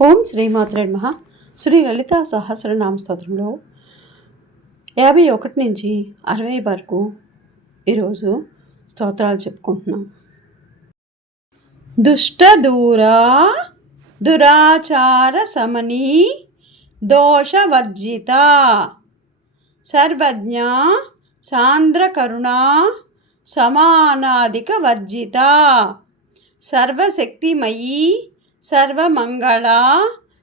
ఓం శ్రీమాత్రే నమః. శ్రీ లలితా సహస్రనామ స్తోత్రంలో 51 నుంచి 60 వరకు ఈరోజు స్తోత్రాలు చెప్పుకుంటున్నాం. దుష్ట దూరా దురాచార సమనీ దోషవర్జిత సర్వజ్ఞ సాంద్ర కరుణా సమానాధిక వర్జిత సర్వశక్తిమయీ సర్వమంగళ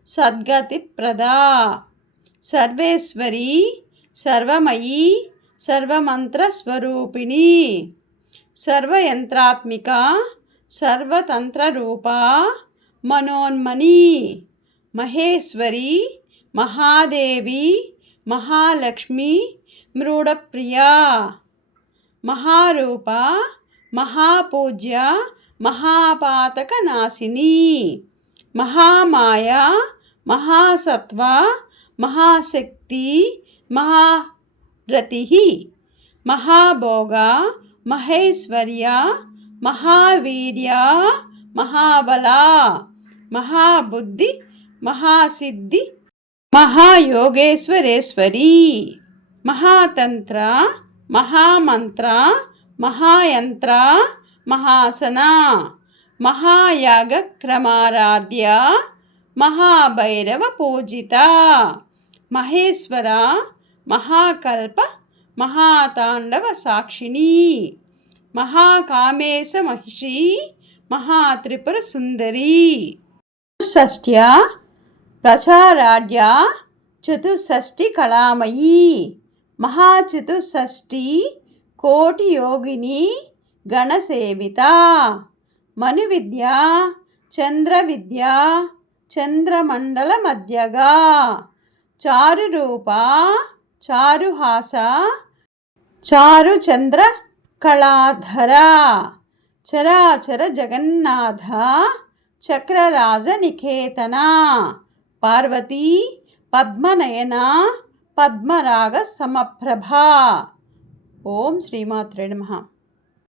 సద్గతి ప్రదా సర్వేశ్వరి సర్వమయీ సర్వమంత్రస్వరూపిణి సర్వయంత్రాత్మిక సర్వతంత్రరూప మనోన్మణి మహేశ్వరి మహాదేవి మహాలక్ష్మి మృడప్రియా మహారూప మహాపూజ్య మహాపాతక నాశిని మహామాయ మహాసత్వ మహాశక్తి మహారతి మహాభోగ మహేశ్వర్య మహావీర్య మహాబల మహాబుద్ధి మహాసిద్ధి మహాయోగేశ్వరేశ్వరి మహాతంత్ర మహామంత్ర మహాయంత్ర మహాసన మహాయాగ క్రమారాధ్య మహాభైరవ పూజిత మహేశ్వర మహాకల్ప మహాతాండవ సాక్షిణి మహాకామేశ మహిషి మహాత్రిపుర సుందరి చతుషష్ట్య ప్రచారాఢ్య చతుషష్టి కళామయీ మహాచతుషష్టి కోటి యోగిని గణసేవిత మనువిద్య చంద్రవిద్య చంద్రమండల మధ్యగా చారురూప చారుహాస చారుచంద్ర కళాధర చరాచర జగన్నాథ చక్రరాజ నికేతన పార్వతీ పద్మనయన పద్మరాగ సమప్రభ. ఓం శ్రీమాత్రే నమః.